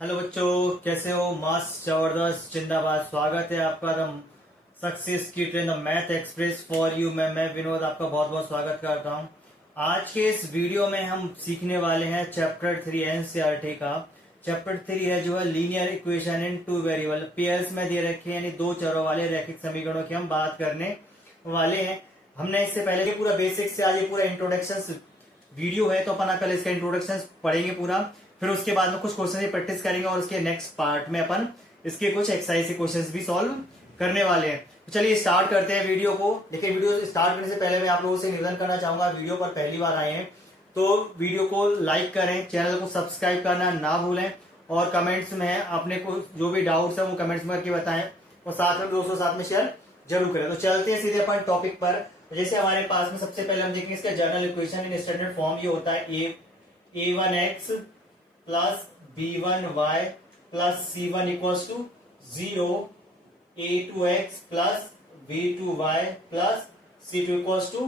Hello बच्चों, कैसे हो? मस्त, जबरदस्त, जिंदाबाद। स्वागत है आपका सक्सेस की train the math express for you. मैं विनोद आपका बहुत बहुत स्वागत करता हूँ। आज के इस वीडियो में हम सीखने वाले हैं चैप्टर 3 एनसीईआरटी का। चैप्टर 3 है जो है linear equation in two variable, pairs में दे रखे हैं, यानी दो चरों वाले रैखिक समीकरणों की हम बात करने वाले हैं। हमने इससे पहले ये पूरा बेसिक से आज ये पूरा इंट्रोडक्शन वीडियो है, तो अपन कल इसका इंट्रोडक्शन पढ़ेंगे पूरा। फिर उसके बाद में कुछ क्वेश्चन की प्रैक्टिस करेंगे और उसके नेक्स्ट पार्ट में अपन इसके कुछ एक्सरसाइज के क्वेश्चन भी सॉल्व करने वाले हैं। तो चलिए स्टार्ट करते हैं वीडियो को। लेकिन वीडियो स्टार्ट करने से पहले मैं आप लोगों से निवेदन करना चाहूंगा, वीडियो पर पहली बार आए हैं तो वीडियो को लाइक करें, चैनल को सब्सक्राइब करना ना भूलें, और कमेंट्स में अपने को जो भी डाउट्स है वो कमेंट्स में करके बताएं, और साथ में दोस्तों साथ में शेयर जरूर करें। तो चलते हैं सीधे अपन टॉपिक पर। जैसे हमारे पास में सबसे पहले हम देखेंगे इसका general equation in standard form. ये होता है a1x plus b1y plus c1 equals to 0, a2x plus b2y plus c2 equals to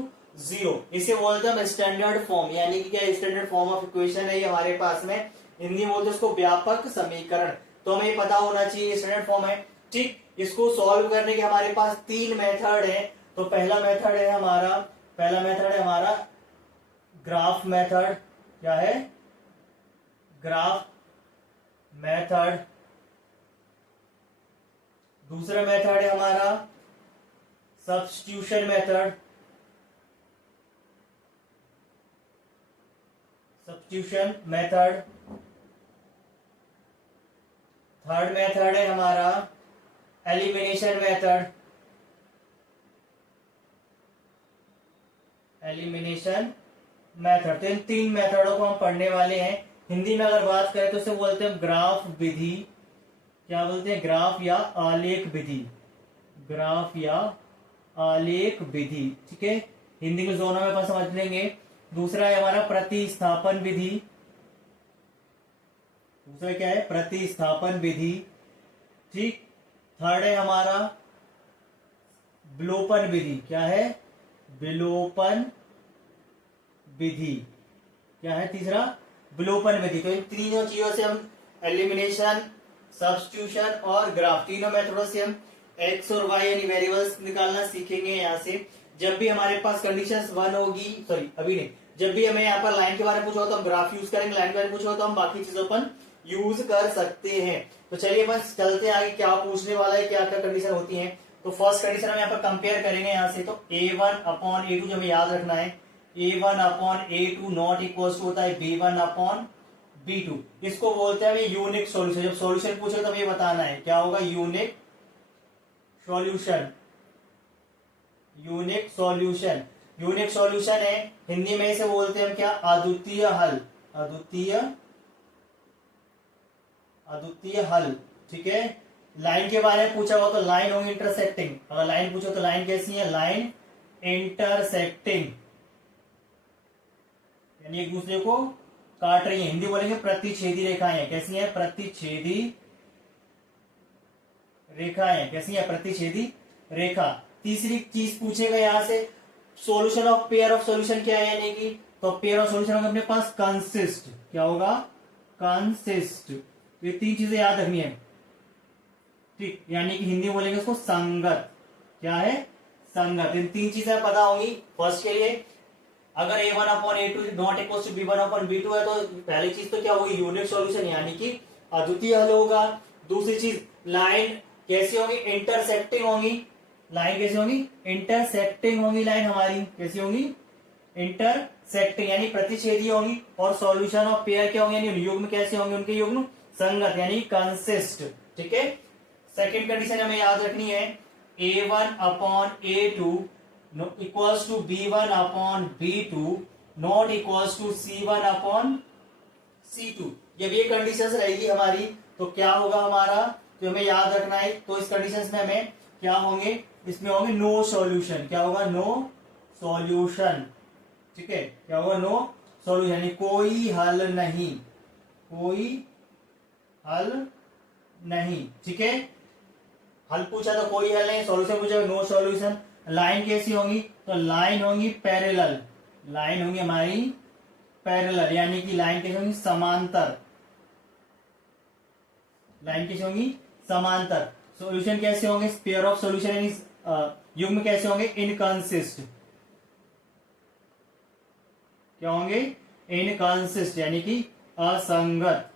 0। इसे बोलते हैं स्टैंडर्ड फॉर्म, यानी कि क्या स्टैंडर्ड फॉर्म ऑफ इक्वेशन है ये हमारे पास में। हिंदी में बोलते हैं इसको व्यापक समीकरण। तो हमें पता होना चाहिए स्टैंडर्ड फॉर्म है। ठीक, इसको सॉल्व करने के हमारे पास तीन मेथड है। तो पहला मेथड है हमारा ग्राफ मेथड। क्या है? Graph method. दूसरा मेथड है हमारा सब्स्टिट्यूशन मेथड। थर्ड मेथड है हमारा एलिमिनेशन मेथड। तो इन तीन मेथडों को हम पढ़ने वाले हैं। हिंदी में अगर बात करें तो इसे बोलते हैं ग्राफ विधि। क्या बोलते हैं? ग्राफ या आलेख विधि। ठीक है, हिंदी में दोनों में अपन समझ लेंगे। दूसरा है हमारा प्रतिस्थापन विधि। दूसरा क्या है? प्रतिस्थापन विधि। ठीक। थर्ड है हमारा विलोपन विधि। क्या है? विलोपन विधि। क्या है तीसरा? विलोपन विधि। तो इन तीनों चीजों से हम एलिमिनेशन, सब्स्टिट्यूशन और ग्राफ, तीनों मेथडों से हम एक्स और वाई यानी वेरिएबल्स निकालना सीखेंगे। यहाँ से जब भी हमारे पास कंडीशंस वन होगी, सॉरी अभी नहीं, जब भी हमें यहाँ पर लाइन के बारे में पूछा हो तो हम ग्राफ यूज करेंगे, लाइन के बारे में पूछा हो तो हम बाकी चीजों पर यूज कर सकते हैं। तो चलिए बस चलते हैं आगे, क्या पूछने वाला है, क्या क्या कंडीशन होती है। तो फर्स्ट कंडीशन हम यहाँ पर कंपेयर करेंगे यहाँ से। तो a1/a2 जो हमें याद रखना है, a1/a2 नॉट इक्वल होता है b1/b2। इसको बोलते हैं यूनिक सॉल्यूशन। जब सॉल्यूशन पूछे तो ये बताना है क्या होगा, यूनिक सॉल्यूशन है। हिंदी में इसे बोलते हैं हम क्या? अद्वितीय हल। ठीक है। लाइन के बारे में पूछा हुआ तो लाइन होगी इंटरसेक्टिंग। अगर लाइन पूछो तो लाइन कैसी है? लाइन इंटरसेक्टिंग, यानी एक दूसरे को काट रही है। हिंदी बोलेंगे प्रतिच्छेदी रेखाएं। कैसी है? प्रतिच्छेदी रेखाएं। कैसी है? प्रतिच्छेदी रेखा। तीसरी चीज पूछेगा यहां से, solution of pair of solution क्या है, यानी कि तो पेयर ऑफ सॉल्यूशन होगा अपने पास कंसिस्ट। क्या होगा? कंसिस्ट। ये तीन चीजें याद रखनी है। ठीक, यानी कि हिंदी बोलेंगे उसको संगत। क्या है? संगत। इन तीन चीजें पता होंगी। फर्स्ट के लिए अगर a1/a2 not equal to b1/b2 है तो पहली चीज तो क्या होगी? यूनिक सॉल्यूशन, यानी कि अद्वितीय हल होगा। दूसरी चीज लाइन कैसी होगी? इंटरसेक्टिंग होगी। लाइन कैसी होगी? इंटरसेक्टिंग होगी। लाइन हमारी कैसी होगी? इंटरसेक्टिंग, यानी प्रतिच्छेदी होंगी। और सॉल्यूशन ऑफ पेयर क्या होंगे? यानी युग्म कैसे होंगे? उनके युग्म संगत, यानी कंसिस्ट। ठीक है। सेकेंड कंडीशन हमें याद रखनी है, a1/a2 equals to b1/b2 not equals to c1/c2। जब ये कंडीशन रहेगी हमारी तो क्या होगा हमारा, जो हमें याद रखना है। तो इस कंडीशन में हमें क्या होंगे? इसमें होंगे नो सॉल्यूशन। क्या होगा? No solution. ठीक है, क्या होगा? नो सॉल्यूशन, यानी कोई हल नहीं। ठीक है, हल पूछा तो कोई हल नहीं, सॉल्यूशन पूछा नो सॉल्यूशन। लाइन कैसी होंगी? तो लाइन होंगी पैरेलल। लाइन होंगी हमारी पैरेलल, यानी कि लाइन कैसी होंगी? समांतर। लाइन कैसे होंगी, समांतर। सॉल्यूशन कैसे होंगे, पेयर ऑफ सॉल्यूशन यानी युग्म कैसे होंगे, इनकंसिस्ट। क्या होंगे, इनकंसिस्ट यानी कि असंगत।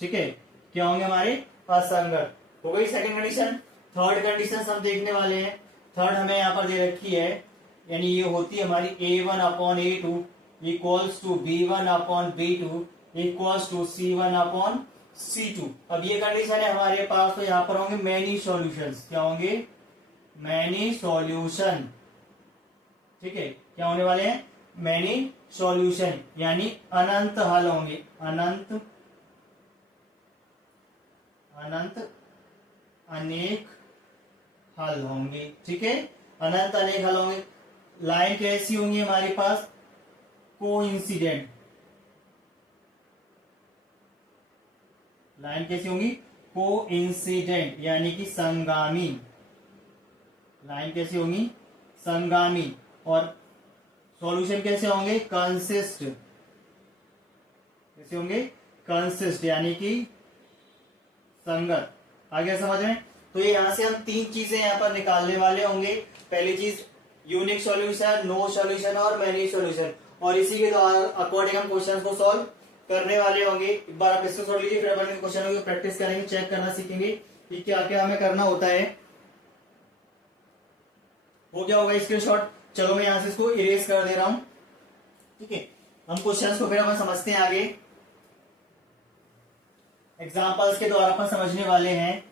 ठीक है, क्या होंगे हमारे, असंगत। हो गई सेकंड कंडीशन। थर्ड कंडीशन हम देखने वाले हैं। थर्ड हमें यहाँ पर दे रखी है, यानी ये होती है हमारी A1 upon A2 equals to B1 upon B2 equals to C1 upon C2। अब ये कंडीशन है हमारे पास, तो यहाँ पर होंगे मैनी सॉल्यूशंस। क्या होंगे, मैनी सॉल्यूशन। ठीक है, क्या होने वाले हैं, मैनी सॉल्यूशन यानी अनंत हल होंगे, अनंत अनेक हल होंगे। ठीक है, अनंत अनेक हल होंगे। लाइन कैसी होंगी हमारे पास, कोइंसिडेंट। लाइन कैसी होंगी, कोइंसिडेंट यानी कि संगामी। लाइन कैसी होंगी, संगामी। और सॉल्यूशन कैसे होंगे, कंसिस्ट। कैसे होंगे, कंसिस्ट यानी कि संगत। आ गया समझ में। तो ये यहां से हम तीन चीजें यहाँ पर निकालने वाले होंगे। पहली चीज यूनिक सॉल्यूशन, नो सॉल्यूशन और मैनी सॉल्यूशन, और इसी के द्वारा अकॉर्डिंग हम क्वेश्चन को सॉल्व करने वाले होंगे। एक बार आप इसको सोच लीजिए, फिर अपन क्वेश्चन की प्रैक्टिस करेंगे, चेक करना सीखेंगे कि क्या क्या हमें करना होता है। वो क्या होगा, स्क्रीनशॉट। चलो मैं यहां से इसको इरेज कर दे रहा हूं। ठीक है, हम क्वेश्चंस को फिर अपन समझते हैं आगे, एग्जाम्पल्स के द्वारा अपन समझने वाले हैं।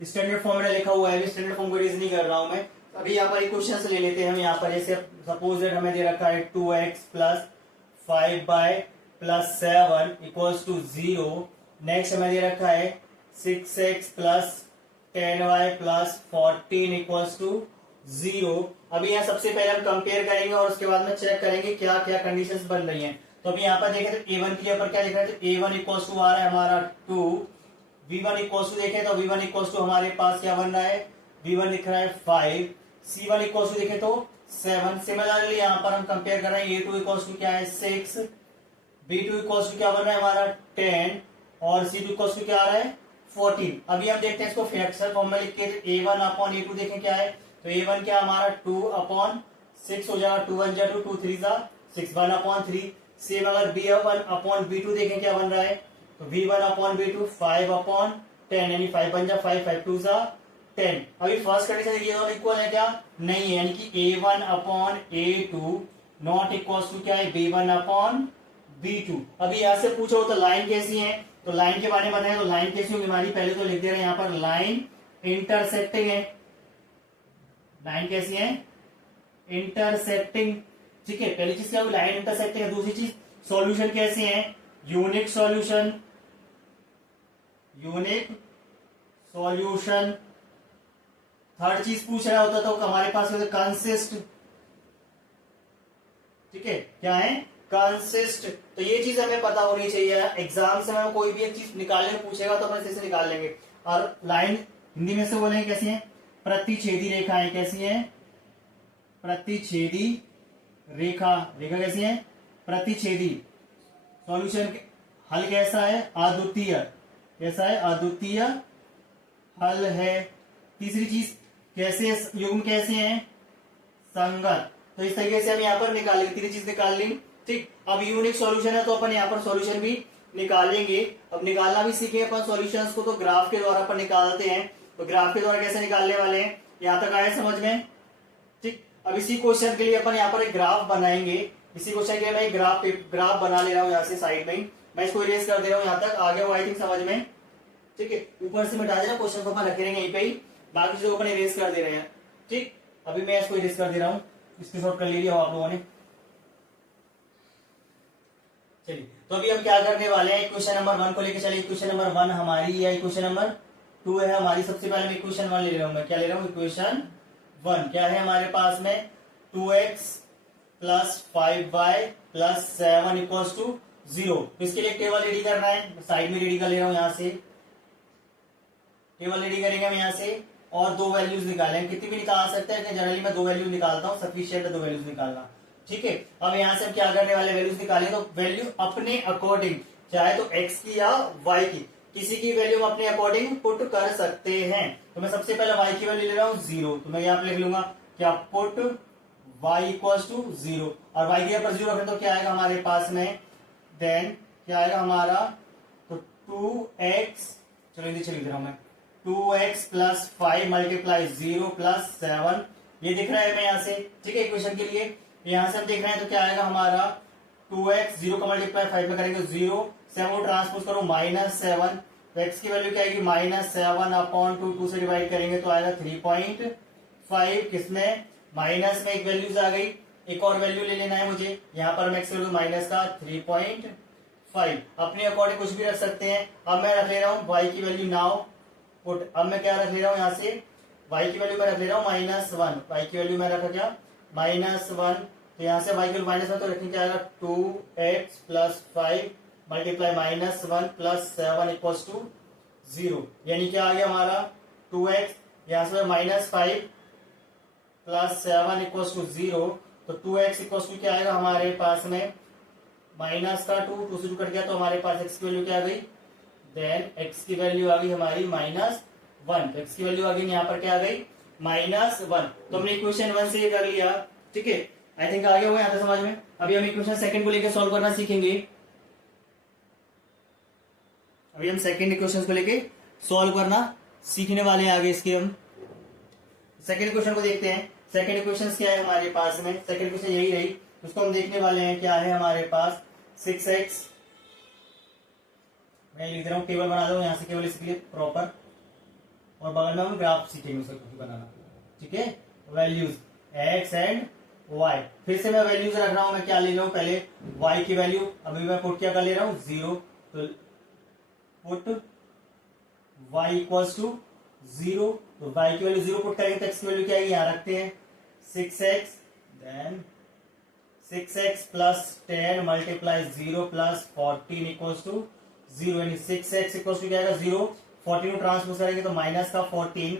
स्टैंडर्ड फॉर्म में लिखा हुआ है, स्टैंडर्ड फॉर्म को रीज नहीं कर रहा हूं मैं। अभी यहाँ पर एक क्वेश्चन ले लेते हैं हम। यहाँ पर जैसे सपोज दैट हमें दे रखा है 2x plus 5y plus 7 equals to 0। Next हमें दे रखा है 6x plus 10y plus 14 equals to 0। अभी यहाँ सबसे पहले हम कंपेयर करेंगे और उसके बाद में चेक करेंगे क्या क्या कंडीशंस बन रही हैं। तो अभी यहाँ पर देखें तो A1 के लिए पर क्या लिखा है, तो A1 इक्वल्स टू आ रहा है हमारा 2। V1 इक्वल्स टू देखें तो V1 इक्वल्स टू हमारे पास क्या बन रहा है, V1 लिख रहा है 5। C1 इक्वल्स टू देखें तो 7। सिमिलरली यहाँ पर हम कंपेयर कर रहे हैं, A2 इक्वल्स टू क्या है 6, B2 इक्वल्स टू क्या बन रहा है हमारा 10 और C2 इक्वल्स टू क्या आ रहा है 14। अभी हम देखते हैं इसको फ्रैक्शन फॉर्म में लिख के, A1 अपॉन A2 देखें क्या है, तो A1 क्या हमारा 2 अपॉन 6 हो जाएगा, 2 1 जा 2, 2 3 जा 6, 1 अपॉन 3। सेम अगर B1 अपॉन B2 देखें क्या बन रहा है, तो V1 अपॉन B2 5 अपॉन 10 यानी 5 बन जा 5, 5 2 जा 10। अभी फर्स्ट कंडीशन ये दोनों इक्वल है क्या, नहीं है, यानी कि A1 upon A2 not equal to क्या है B1 अपॉन B2। अभी यहां से पूछो तो लाइन कैसी है, तो लाइन के बारे में बताएं तो लाइन कैसी होगी हमारी, पहले तो लिख दे रहे हैं यहाँ पर लाइन इंटरसेक्टिंग है। लाइन कैसी है, इंटरसेक्टिंग। ठीक है, पहली चीज क्या होगी, लाइन इंटरसेक्टिंग है। दूसरी चीज सॉल्यूशन कैसे है, unique solution, unique solution. Third चीज पूछ रहा होता तो हमारे पास कंसिस्ट। ठीक है, क्या है, कंसिस्ट। तो ये चीज हमें पता होनी चाहिए। एग्जाम से हमें कोई भी एक चीज निकालने पूछेगा तो अपन इसे निकाल लेंगे। और लाइन हिंदी में से बोलेंगे कैसी है, प्रतिच्छेदी रेखाएं। कैसी है, प्रतिच्छेदी रेखा। रेखा कैसी है, प्रतिच्छेदी। सॉल्यूशन हल कैसा है, अद्वितीय। कैसा है, अद्वितीय हल है। तीसरी चीज कैसे, युग्म कैसे हैं, संगत। तो इस तरीके से हम यहाँ पर निकालेंगे, तीसरी चीज निकाल लेंगे। ठीक, अब यूनिक सॉल्यूशन है तो अपन यहाँ पर सॉल्यूशन भी निकालेंगे। अब निकालना भी सीखे अपन सॉल्यूशंस को, तो ग्राफ के द्वारा अपन निकालते हैं। तो ग्राफ के द्वारा कैसे निकालने वाले हैं, यहाँ तक आया समझ में। ठीक, अब इसी क्वेश्चन के लिए अपन यहाँ पर एक ग्राफ बनाएंगे। इसी क्वेश्चन के लिए मैं एक ग्राफ बना ले रहा हूँ यहाँ से साइड में ही। मैं इसको इरेज कर दे रहा हूँ यहाँ तक, आगे वो आई थिंक समझ में। ठीक है, ऊपर से मिटा देना, क्वेश्चन को अपन रखे रहेंगे यहीं पे ही, बाकी चीजों को अपन इरेज कर दे रहे हैं। ठीक, अभी मैं इसको इरेज कर दे रहा हूँ, स्क्रीनशॉट कर लीजिए आप लोगों ने। चलिए, तो अभी हम क्या करने वाले हैं, इक्वेशन नंबर 1 को लेकर चलिए। इक्वेशन नंबर 1 हमारी या इक्वेशन नंबर 2 है हमारी। सबसे पहले मैं इक्वेशन 1 ले रहा हूं। मैं क्या ले रहा हूँ, इक्वेशन 1 क्या है हमारे पास में, 2x plus 5y plus 7 equals to 0। तो इसके लिए टेबल रेडी करना है, साइड में रेडी कर ले रहा हूं, यहां से टेबल रेडी करेंगे हम यहाँ से। और दो वैल्यूज निकालेंगे, कितनी भी निकाल सकते हैं, जनरली मैं दो वैल्यूज निकालता हूँ, सफिशिएंट है दो वैल्यूज निकालना। ठीक है, अब यहाँ से हम क्या करने वाले, वैल्यूज निकालेंगे। तो वैल्यू अपने अकॉर्डिंग चाहे तो x की या y की, किसी की वैल्यू हम अपने अकॉर्डिंग पुट कर सकते हैं। तो मैं सबसे पहले y की वैल्यू ले रहा हूँ 0, तो मैं यहाँ पे लिख लूंगा क्या, पुट y इक्वल्स टू 0, और y की पर 0 रखें तो क्या आएगा हमारे पास में, देन क्या आएगा हमारा, तो 2x, चलो नीचे लिख रहा हूं मैं, 2x प्लस 5 मल्टीप्लाई 0 प्लस 7, ये दिख रहा है हमें यहाँ से, ठीक है, इक्वेशन के लिए यहाँ से हम देख रहे हैं, तो क्या आएगा हमारा 2x, 0 का मल्टीप्लाई 5 में करेंगे 0, 7 को ट्रांसपोज करो -7, तो x की वैल्यू क्या आएगी -7 अपॉन 2 से डिवाइड करेंगे तो आएगा 3.5, किसमें, माइनस में एक वैल्यूज आ गई, एक और वैल्यू ले लेना है मुझे, यहाँ पर मैं x माइनस का 3.5, अपने अकॉर्डिंग कुछ भी रख सकते हैं। अब मैं रख ले रहा हूँ y की वैल्यू नाउ पुट, अब मैं क्या रख ले रहा हूँ यहाँ से, y की वैल्यू मैं रख ले रहा हूँ -1, y की वैल्यू मैं रखा क्या -1, तो यहाँ से y की वैल्यू -1 तो रखेंगे क्या आएगा 2x plus 5 multiply -1 plus 7 equals to 0, यानी क्या आ गया हमारा 2x, यहाँ से -5 प्लस 7 इक्वल्स टू 0, तो 2x इक्वल्स टू क्या आएगा हमारे पास में माइनस का 2 से 2 कट गया, तो हमारे पास x की वैल्यू क्या आ गई, देन x की वैल्यू आ गई हमारी -1, x की वैल्यू आ गई यहाँ पर क्या आ गई -1, तो हमने इक्वेशन 1 से ये कर लिया, ठीक है, आई थिंक आगे होगा यहाँ तक समझ में। अभी हम इक्वेशन सेकंड को लेकर सॉल्व करना सीखेंगे, अभी हम सेकंड इक्वेशन को लेके सॉल्व करना सीखने वाले हैं आगे इसके। हम सेकंड इक्वेशन को देखते हैं, सेकंड इक्वेशन क्या है हमारे पास में, सेकंड इक्वेशन यही रही, उसको हम देखने वाले हैं, क्या है हमारे पास 6x, मैं लिख रहा हूँ, टेबल बना दो यहाँ से केवल इसके लिए प्रॉपर, और बगल में हम ग्राफ सीखेंगे उसका बनाना, ठीक है, वैल्यूज x एंड y, फिर से मैं वैल्यूज रख रहा हूं, मैं क्या ले रहा हूं, पहले y की वैल्यू अभी मैं पुट क्या कर ले रहा हूं 0, तो पुट y इक्वल्स टू 0, तो y की वैल्यू 0 पुट करेंगे तो x की वैल्यू क्या है, यहाँ रखते हैं 6x, then 6x plus 10 multiply 0 plus 14 equals to 0, यानी 6x इक्वल्स टू क्या आएगा 0, 14 को ट्रांसपोज करेंगे तो माइनस का 14,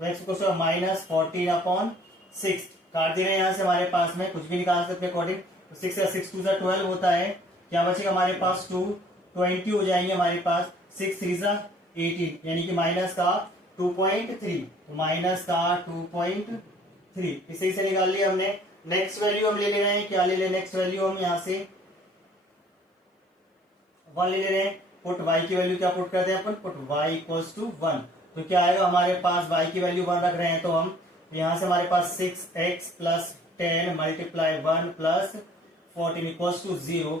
तो x equals to minus 14 upon 6, काट दे रहे हैं यहाँ से, हमारे पास में कुछ भी निकाल सकते हैं अकॉर्डिंग, तो 6 या 6 2 12 होता है, क्या बचेगा हमारे पास 2, 20 हो जाएंगे हमारे पास, 6 3 18, यानी कि माइनस का 2.3, तो माइनस का 2.3, इसे से निकाल लिया हमने। नेक्स्ट वैल्यू हम ले ले रहे हैं, क्या ले ले, नेक्स्ट वैल्यू हम यहाँ से 1 ले ले रहे हैं, पुट y की वैल्यू क्या पुट करते हैं अपन, पुट y इक्वल्स टू 1, तो क्या आएगा हमारे पास, y की वैल्यू 1 रख रहे हैं, तो हम यहाँ से हमारे पास 6x plus 10 multiply 1 plus 14 equals to 0,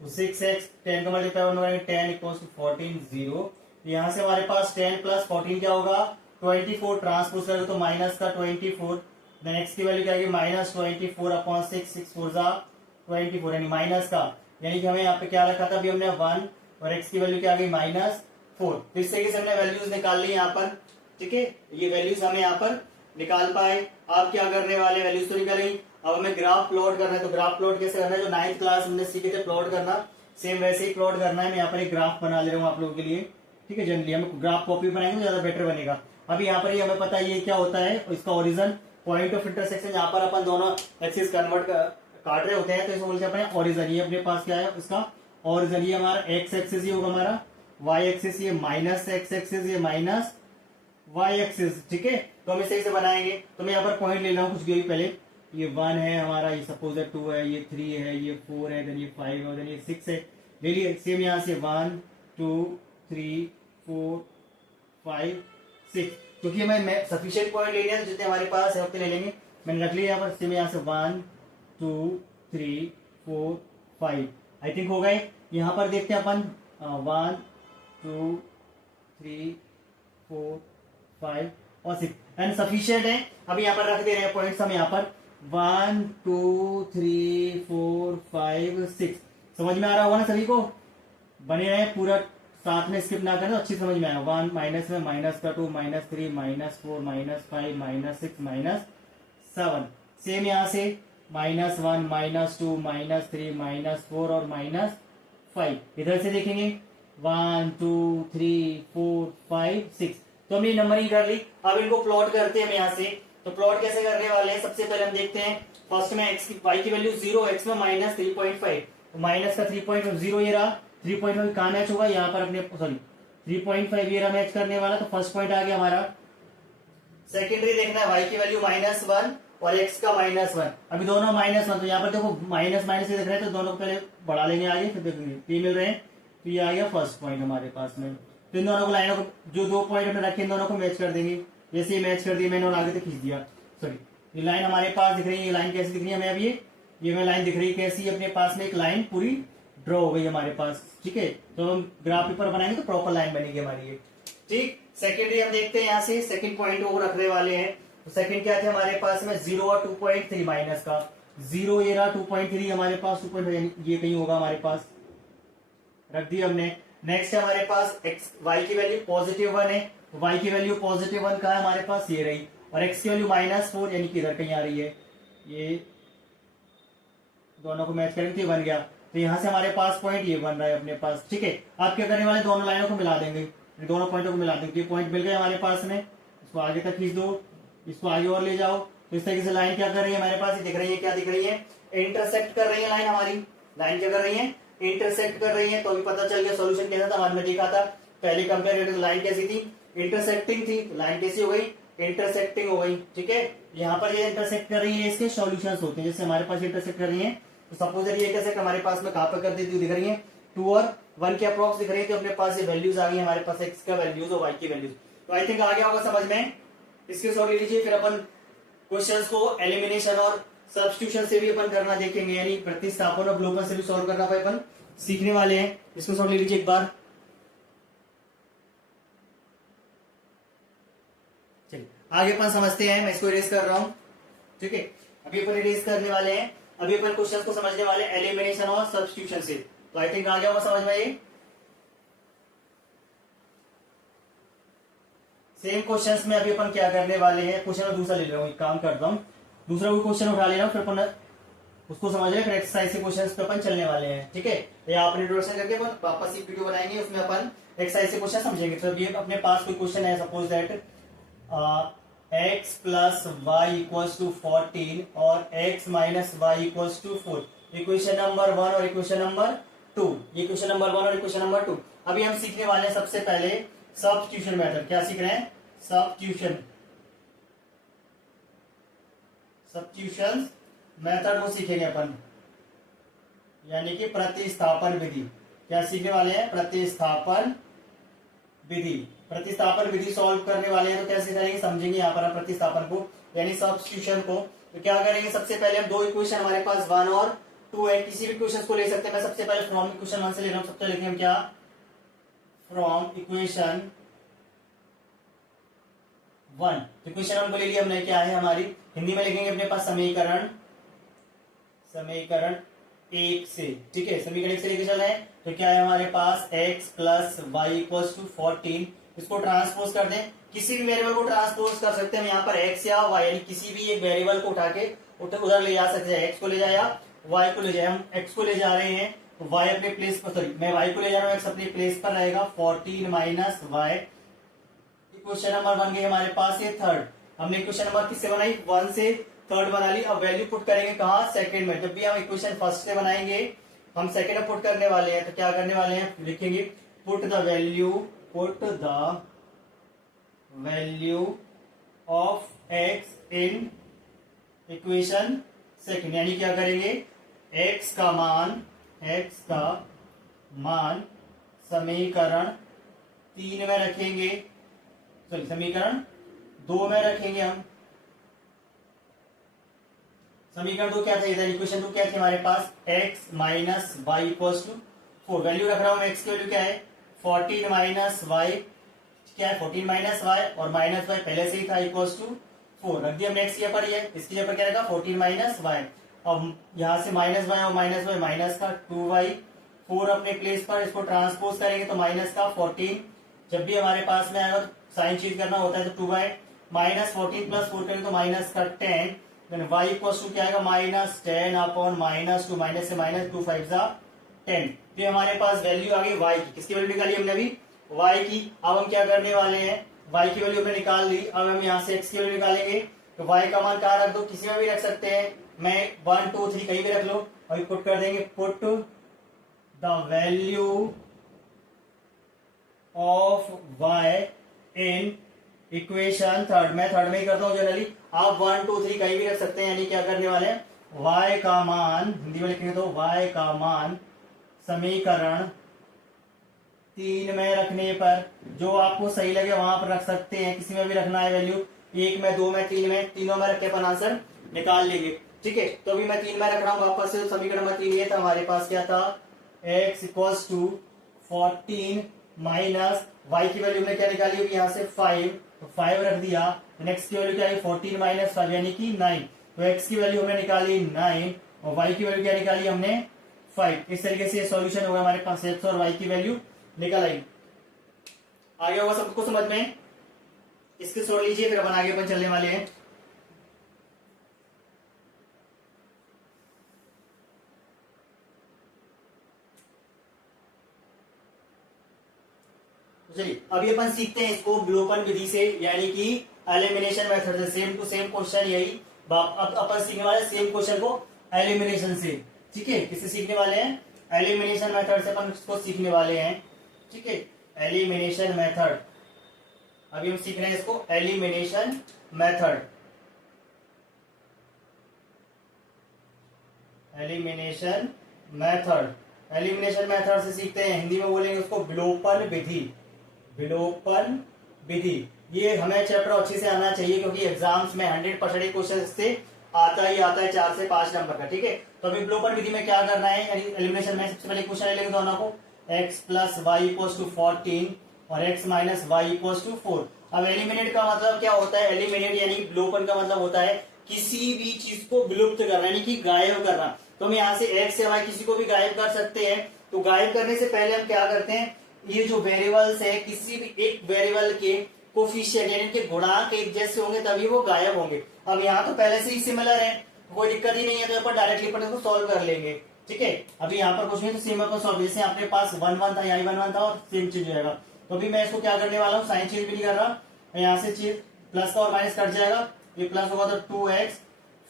तो 6x 10 का मल्टीप्लाई 1 करेंगे 10 इक्वल्स टू 14 0, यहाँ से हमारे पास 10 प्लस 14 क्या होगा 24, ट्रांसपोज करेंगे तो माइनस का 24, देन x की वैल्यू क्या आएगी -24 अपॉन 6, 6 4 24, यानी माइनस का, यानी कि हमें यहाँ पे क्या रखा था, अभी हमने 1, और x की वैल्यू क्या आ गई -4, तो इस तरीके से हमने वैल्यूज निकाल ली यहाँ पर, ठीक है, ये वैल्यूज हमें यहाँ पर निकाल पाए। आप क्या करने वाले, वैल्यूज तो निकाली, अब हमें ग्राफ प्लॉट करना है, तो ग्राफ प्लॉट कैसे करना है, जो 9th क्लास हमने सीखे थे प्लॉट करना, सेम वैसे ही प्लॉट करना है। मैं यहाँ पर एक ग्राफ बना ले रहा हूँ आप लोगों के लिए, ठीक है, जनरली हम ग्राफ कॉपी बनाएंगे तो ज्यादा बेटर बनेगा। अभी यहाँ पर ही हमें पता है ये क्या होता है, इसका ओरिजन, पॉइंट ऑफ इंटरसेक्शन, यहाँ पर अपन दोनों एक्सिस कन्वर्ट काट रहे होते हैं, तो इसको बोलते हैं अपने ओरिजन, ये अपने पास क्या है उसका ओरिजन, ये हमारा एक्स एक्सिस ही होगा, हमारा वाई एक्सिस ये माइनस एक्स एक्सिस, ये माइनस वाई एक्सिस, ठीक है, तो हम इसे बनाएंगे। तो मैं यहाँ पर पॉइंट ले रहा हूँ कुछ भी, पहले ये 1 है हमारा, ये सपोज 2 है, ये 3 है, ये 4 है, देन ये 5 है, देन ये 6 है, ले लिए। सेम यहाँ से 1 2 3 4 5 6, क्योंकि हमें सफिशिएंट पॉइंट ले लिया, जितने हमारे पास है उतने ले लेंगे, मैंने रख लिया यहाँ पर। सेम यहाँ से 1 2 3 4 5, आई थिंक हो गए। यहाँ पर देखते हैं अपन 1 2 3 4 5 और 6 एंड सफिशिएंट है। अभी यहाँ पर रख दे रहे हैं पॉइंट्स हम यहाँ पर 1 2 3 4 5 6, समझ में आ रहा होगा ना सभी को, बने रहे पूरा साथ में, स्किप ना करें तो अच्छी समझ में आएगा। 1 माइनस में माइनस का 2 -3 -4 -5 -6 -7, सेम यहाँ से -1 -2 -3 -4 और -5, इधर से देखेंगे 1 2 3 4 5 6, तो हमने नंबरिंग कर ली। अब इनको प्लॉट करते हैं हम यहाँ से, तो प्लॉट कैसे करने वाले हैं, सबसे पहले हम देखते हैं फर्स्ट में y की वैल्यू 0, x में -3.5, तो माइनस का 3.5 0 ये रहा, 3.5 कहाँ मैच होगा, यहाँ पर अपने सॉरी 3.5 ये रहा मैच करने वाला, तो फर्स्ट पॉइंट आ गया हमारा। सेकेंडरी देखना है y की वैल्यू -1 और x का -1, अभी दोनों -1, तो यहाँ पर देखो माइनस माइनस से देख रहे हैं, तो दोनों को पहले बढ़ा लेंगे आगे, फिर देखेंगे ये मिल रहे हैं, तो ये आ गया फर्स्ट पॉइंट हमारे पास में। तो इन दोनों को लाइनों को जो 2 पॉइंट हमने रखे इन दोनों को मैच कर देंगे, जैसे ही मैच कर दिया मैंने और आगे तक खींच दिया। सॉरी ये लाइन हमारे पास दिख रही है, ये लाइन कैसी दिख रही है हमें, अब ये हमें लाइन दिख रही है कैसी, अपने पास में एक लाइन पूरी ड्रॉ हो गई हमारे पास, ठीक है। तो हम ग्राफ पेपर बनाएंगे तो प्रॉपर लाइन बनेगी हमारी ये, ठीक। सेकेंडरी हम देखते हैं यहाँ से, सेकंड पॉइंट को रखने वाले हैं। तो सेकंड क्या थे हमारे पास में 0 और 2.3 माइनस का 0 ये रहा, 2.3 हमारे पास 2.5 ये कहीं होगा हमारे पास, रख दिया हमने। नेक्स्ट है हमारे पास x y की वैल्यू +1 है, y की वैल्यू +1 का है हमारे पास, ये रही, और x की वैल्यू -4 यानी कि इधर कहीं आ रही है, ये दोनों को मैच करेंगे तो बन गया। तो यहाँ से हमारे पास पॉइंट ये बन रहा है अपने पास, ठीक है। आप क्या करने वाले, दोनों लाइनों को मिला देंगे, दोनों पॉइंटों को मिला देंगे, पॉइंट मिल गए हमारे पास में, इसको आगे तक खींच दो, इसको आगे और ले जाओ। तो इस तरीके से लाइन क्या कर रही है हमारे पास, ये दिख रही है, क्या दिख रही है, इंटरसेक्ट कर रही है लाइन हमारी, लाइन क्या कर रही है, इंटरसेक्ट कर रही है। तो अभी पता चल गया सोल्यूशन कैसा था, हमने देखा था पहले कंपेयर, लाइन कैसी थी, इंटरसेक्टिंग थी, लाइन कैसी हो गई, इंटरसेक्टिंग हो गई, ठीक है। यहाँ पर ये इंटरसेक्ट कर रही है, इसके सॉल्यूशंस होते हैं, जैसे हमारे पास इंटरसेक्ट कर रही है, तो सपोज ये इंटरसेक्ट हमारे पास में कहाँ पर कर देती दिख रही है, 2 और 1 के अप्रॉक्स दिख रही है, तो अपने पास ये वैल्यूज आ गई हमारे पास, x का वैल्यूज और y की वैल्यूज। तो आई थिंक आ गया होगा समझ में, इसके सॉल्व ले लीजिए। फिर अपन क्वेश्चंस को एलिमिनेशन और सब्स्टिट्यूशन से भी अपन करना देखेंगे, यानी प्रतिस्थापन और अवलोकन से भी सॉल्व करना अपन सीखने वाले हैं। इसको सॉल्व ले लीजिए एक बार। चलिए आगे अपन समझते हैं, मैं इसको इरेज कर रहा हूं, ठीक है। अभी अपन इरेज करने वाले हैं, अभी अपन क्वेश्चंस को समझने वाले हैं एलिमिनेशन और सब्स्टिट्यूशन से। तो आई थिंक आ गया होगा समझ में ये। सेम क्वेश्चंस में अभी अपन क्या करने वाले हैं, क्वेश्चन में दूसरा ले रहा हूँ, एक काम करता हूँ, दूसरा कोई क्वेश्चन उठा ले रहा हूँ, फिर अपन उसको समझ रहे, फिर एक्सरसाइज के क्वेश्चंस पे अपन चलने वाले हैं, ठीक है। ये आप इंट्रोडक्शन करके अपन वापस एक वीडियो बनाएंगे, उसमें अपन एक्सरसाइज के क्वेश्चन समझेंगे। तो अभी अपने पास कोई क्वेश्चन है, सपोज दैट x + y = 14 और x - y = 4, इक्वेशन नंबर 1 और इक्वेशन नंबर 2, ये क्वेश्चन नंबर 1 और इक्वेशन नंबर 2। अभी हम सीखने वाले हैं सबसे पहले सब्स्टिट्यूशन मेथड। क्या सीख रहे हैं, सब्स्टिट्यूशन मेथड को सीखेंगे अपन, यानी कि प्रतिस्थापन विधि। क्या सीखने वाले हैं, प्रतिस्थापन विधि। प्रतिस्थापन विधि सॉल्व करने वाले हैं, तो कैसे करेंगे समझेंगे यहाँ पर हम प्रतिस्थापन को, यानी सब्स्टिट्यूशन को। तो क्या करेंगे, सबसे पहले हम 2 इक्वेशन हमारे पास 1 और 2 है, किसी भी इक्वेशन को ले सकते हैं। मैं सबसे पहले फ्रॉम इक्वेशन 1 से ले रहा हूँ, सबसे पहले लिखेंगे क्या, फ्रॉम इक्वेशन 1। तो इक्वेशन 1 को ले लिया हमने, क्या है हमारी, हिंदी में लिखेंगे अपने पास समीकरण 1 से, ठीक है, समीकरण 1 से लेके चल रहे हैं। तो क्या है हमारे पास, x + y = 14, इसको ट्रांसपोज कर दें, किसी भी वेरिएबल को ट्रांसपोज कर सकते हैं यहाँ पर, x या y, यानी किसी भी एक वेरिएबल को उठा के उधर ले जा सकते हैं, x को ले जाए या y को ले जाए। हम x को ले जा रहे हैं, तो y अपने प्लेस पर, सॉरी मैं y को ले जा रहा हूँ, x अपने प्लेस पर रहेगा, 14 - y। क्वेश्चन नंबर 1 गई हमारे पास, ये थर्ड। हमने क्वेश्चन नंबर किससे बनाई, 1 से थर्ड बना ली। अब वैल्यू पुट करेंगे कहाँ, सेकंड में। जब भी हम इक्वेशन फर्स्ट से बनाएंगे, हम सेकंड में पुट करने वाले हैं, तो क्या करने वाले हैं, लिखेंगे put the value of x in equation second, यानी क्या करेंगे, x का मान समीकरण 3 में रखेंगे, सॉरी समीकरण 2 में रखेंगे हम। समीकरण 2 क्या था इधर, इक्वेशन 2 क्या थी हमारे पास, x - y = 4। वैल्यू रख रहा हूं, x की वैल्यू क्या है, 14 - y, क्या है 14 - y, और माइनस y पहले से ही था, =4 रख दिया हमने x की जगह पर, ये इसकी जगह पर क्या रहेगा, 14 - y। अब यहां से -y और -y, माइनस का 2y, 4 अपने प्लेस पर, इसको ट्रांसपोज करेंगे तो माइनस का 14। जब भी हमारे पास में आएगा साइन चेंज करना होता है, तो 2y -14 + 4 करेंगे तो माइनस का 10, देन y = क्या आएगा, -10/-2, माइनस से माइनस, 2 5 = 10। तो हमारे पास वैल्यू आ गई y की, किसकी वैल्यू निकाली हमने अभी, y की। अब हम क्या करने वाले हैं, y की वैल्यू हमने निकाल ली, अब हम यहाँ से x की वैल्यू निकालेंगे। तो y का मान कहाँ रख दो, किसी में भी रख सकते हैं, मैं 1 2 3 कहीं भी रख लो, और पुट कर देंगे, put the value of y in equation third. मैं थर्ड में ही करता हूं जनरली, आप 1 2 3 कहीं भी रख सकते हैं। यानी क्या करने वाले हैं, y का मान हिंदी में लिखेंगे तो y का मान समीकरण 3 में रखने पर, जो आपको सही लगे वहां पर रख सकते हैं, किसी में भी रखना है वैल्यू, 1 में 2 में 3 में, तीनों में रख के अपन आंसर निकाल लेंगे। ठीक है, तो अभी मैं 3 में रख रहा हूँ वापस से। समीकरण में 3 ये था, हमारे पास क्या था, x equals to 14 minus y की वैल्यू में क्या निकाली होगी यहाँ से 5, तो 5 रख दिया। नेक्स्ट की वैल्यू क्या है, 14 माइनस 5 यानी कि 9। तो x की वैल्यू हमने निकाली 9 और y की वैल्यू क्या निकाली हमने 5। इस तरीके से सॉल्यूशन होगा हमारे पास, x और y की वैल्यू निकल आई। आगे होगा सबको समझ में, इसके छोड़ लीजिए, फिर अपन आगे अपन चलने वाले हैं। चलिए अभी अपन सीखते हैं इसको विलोपन विधि से, यानी कि एलिमिनेशन मेथड से। सेम टू सेम क्वेश्चन यही अब अपन सीखने वाले सेम क्वेश्चन को एलिमिनेशन से। ठीक है, किससे सीखने वाले हैं, एलिमिनेशन मेथड से अपन इसको सीखने वाले हैं। ठीक है, एलिमिनेशन मेथड, अभी हम सीख रहे हैं इसको elimination method. Elimination method, elimination method से सीखते हैं, हिंदी में बोलेंगे उसको विलोपन विधि। विलोपन विधि, ये हमें चैप्टर अच्छे से आना चाहिए, क्योंकि एग्जाम्स में 100% क्वेश्चन से आता ही आता है 4 से 5 नंबर का। ठीक है, तो अभी विलोपन विधि में क्या करना है, एलिमिनेशन में सबसे पहले क्वेश्चन लेंगे दोनों को, x plus y equals to 14 और x minus y equals to 4। अब एलिमिनेट का मतलब क्या होता है, एलिमिनेट यानी विलोपन का मतलब होता है किसी भी चीज को विलुप्त करना, यानी कि गायब करना। तो हम यहाँ से x या y किसी को भी गायब कर सकते हैं। तो गायब करने से पहले हम क्या करते हैं, ये जो वेरिएबल्स है, किसी भी एक वेरिएबल के कोफिशिएंट यानी कि गुणांक एक जैसे होंगे तभी वो गायब होंगे। अब यहाँ तो पहले से ही सिमिलर है, कोई दिक्कत ही नहीं है, तो अपन डायरेक्टली अपन इसको सॉल्व कर लेंगे। ठीक है, अभी यहाँ पर कुछ नहीं, तो सेम अपन सॉल्व, जैसे अपने पास 1 1 था, यहाँ 1 1 था और सेम चीज हो जाएगा। तो अभी मैं इसको क्या करने वाला हूँ, साइन चेंज भी नहीं कर रहा, यहाँ से चीज प्लस का और माइनस कट जाएगा, ये प्लस होगा तो 2x,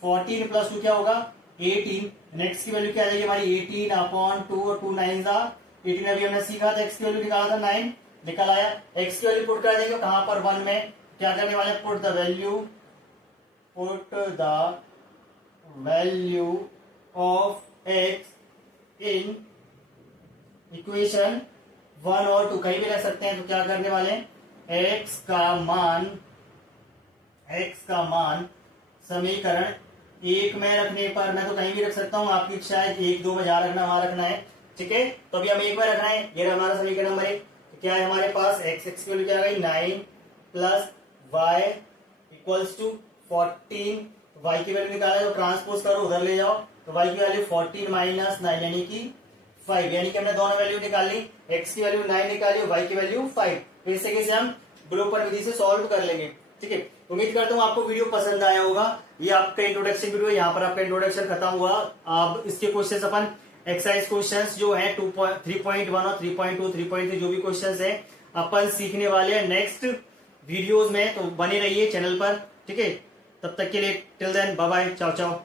14 प्लस 2 क्या होगा 18। नेक्स्ट की वैल्यू क्या आ जाएगी हमारी 18 अपॉन 2 और 2 9 18। अभी हमने सीखा था x की वैल्यू निकाला था 9, निकल आया। x की वैल्यू पुट कर देंगे कहां पर 1 में, क्या करने वाले, put the value of x in equation 1 और 2, कहीं भी रख सकते हैं। तो क्या करने वाले हैं, x का मान समीकरण 1 में रखने पर, मैं तो कहीं भी रख सकता हूं, आपकी इच्छा है 1 2 में जहां रखना वहां रखना है। ठीक है, तो अभी हम 1 में रखना है, ये हमारा समीकरण नंबर 1। तो क्या है हमारे पास, x की वैल्यू क्या आ गई 9 plus y equals to 14, y की वैल्यू निकाला है तो ट्रांसपोज करो, उधर ले जाओ, तो y की वैल्यू 14 माइनस 9 यानी कि 5, यानी कि हमने दोनों वैल्यू निकाल ली, x की वैल्यू 9 निकाली, y की वैल्यू 5। तो इस तरीके से हम विलोपन विधि से सॉल्व कर लेंगे। ठीक है, उम्मीद करता हूँ आपको वीडियो पसंद आया होगा। ये आपका इंट्रोडक्शन वीडियो, यहाँ पर आपका इंट्रोडक्शन खत्म हुआ। अब इसके क्वेश्चंस अपन एक्सरसाइज क्वेश्चंस जो है 3.1 और 3.2 3.3 जो भी क्वेश्चंस है अपन सीखने वाले हैं नेक्स्ट वीडियोस में, तो बने रहिए चैनल पर। ठीक है, तब तक के लिए टिल देन बाय बाय, चाओ चाओ।